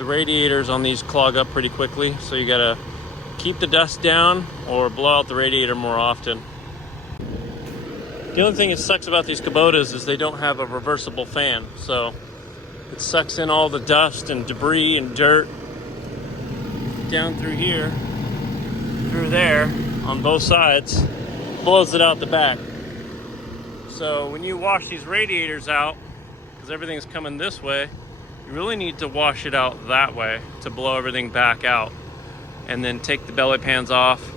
the radiators on these clog up pretty quickly, so you gotta keep the dust down or blow out the radiator more often. The only thing that sucks about these Kubotas is they don't have a reversible fan, so it sucks in all the dust and debris and dirt down through here, through there, on both sides, blows it out the back. So when you wash these radiators out, because everything's coming this way, you really need to wash it out that way to blow everything back out. And then take the belly pans off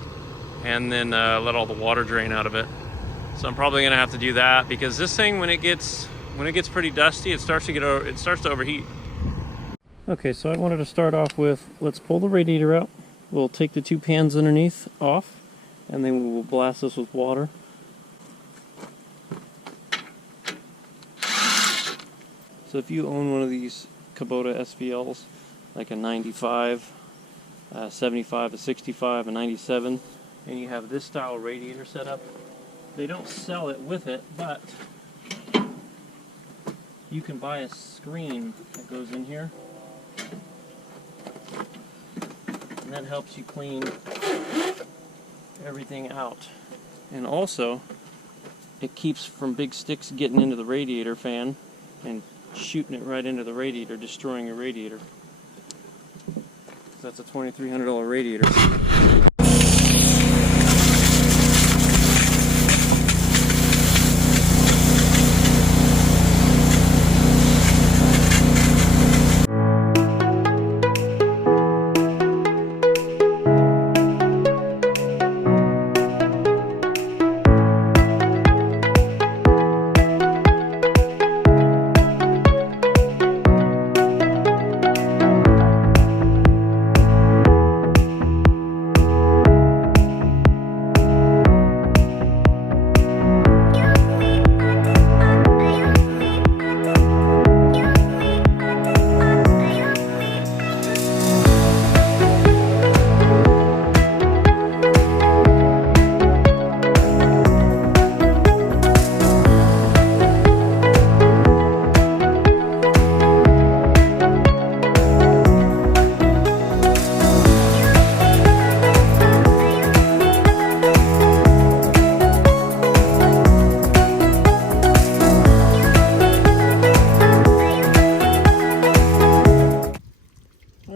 and then let all the water drain out of it. So I'm probably gonna have to do that, because this thing, when it gets pretty dusty, it starts to overheat. Okay, so I wanted to start off with, let's pull the radiator out. We'll take the two pans underneath off, and then we will blast this with water. So if you own one of these Kubota SVLs, like a 95, 75, a 65, a 97, and you have this style radiator set up, they don't sell it with it, but you can buy a screen that goes in here, and that helps you clean everything out. And also, it keeps from big sticks getting into the radiator fan and shooting it right into the radiator, destroying your radiator. That's a $2,300 radiator.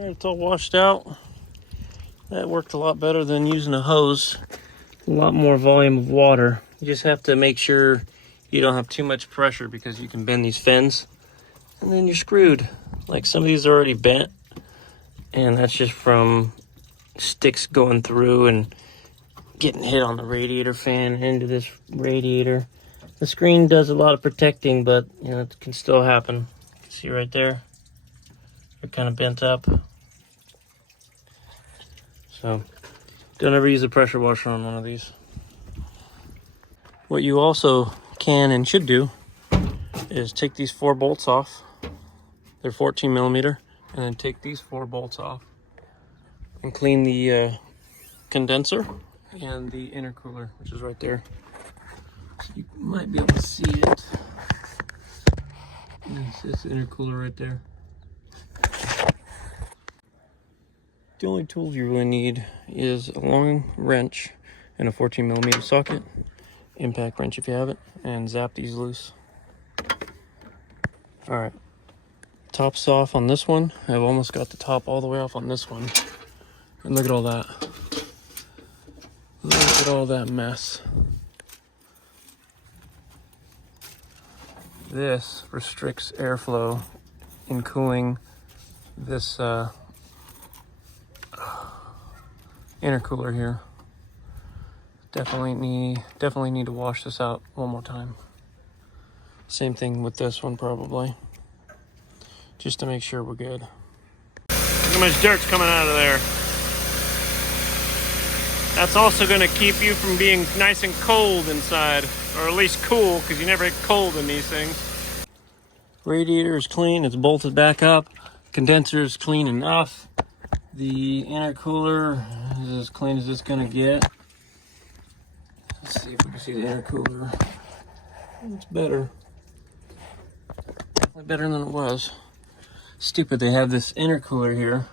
It's all washed out. That worked a lot better than using a hose. A lot more volume of water. You just have to make sure you don't have too much pressure, because you can bend these fins and then you're screwed. Like, some of these are already bent, and that's just from sticks going through and getting hit on the radiator fan into this radiator. The screen does a lot of protecting, but you know, it can still happen. You can see right there, they're kind of bent up. So don't ever use a pressure washer on one of these. What you also can and should do is take these 4 bolts off. They're 14 millimeter, and then take these 4 bolts off and clean the condenser and the intercooler, which is right there. So you might be able to see it. It's this intercooler right there. The only tools you really need is a long wrench and a 14 millimeter socket, impact wrench if you have it, and zap these loose. Alright, top's off on this one. I've almost got the top all the way off on this one. And look at all that. Look at all that mess. This restricts airflow in cooling this intercooler here. Definitely need to wash this out one more time. Same thing with this one, probably, just to make sure we're good. Look how much dirt's coming out of there. That's also going to keep you from being nice and cold inside, or at least cool, because you never get cold in these things. Radiator is clean, it's bolted back up. Condenser is clean enough. The intercooler is as clean as it's going to get. Let's see if we can see the intercooler. It's better. Definitely better than it was. Stupid, they have this intercooler here,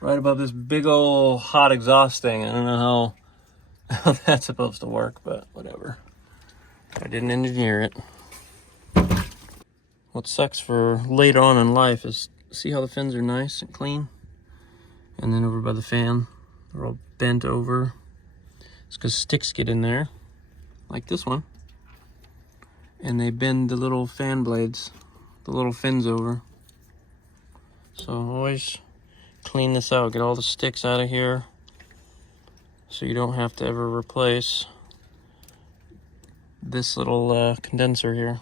right above this big old hot exhaust thing. I don't know how that's supposed to work, but whatever. I didn't engineer it. What sucks for later on in life is, see how the fins are nice and clean? And then over by the fan, they're all bent over. It's because sticks get in there, like this one. And they bend the little fan blades, the little fins over. So always clean this out, get all the sticks out of here, so you don't have to ever replace this little condenser here.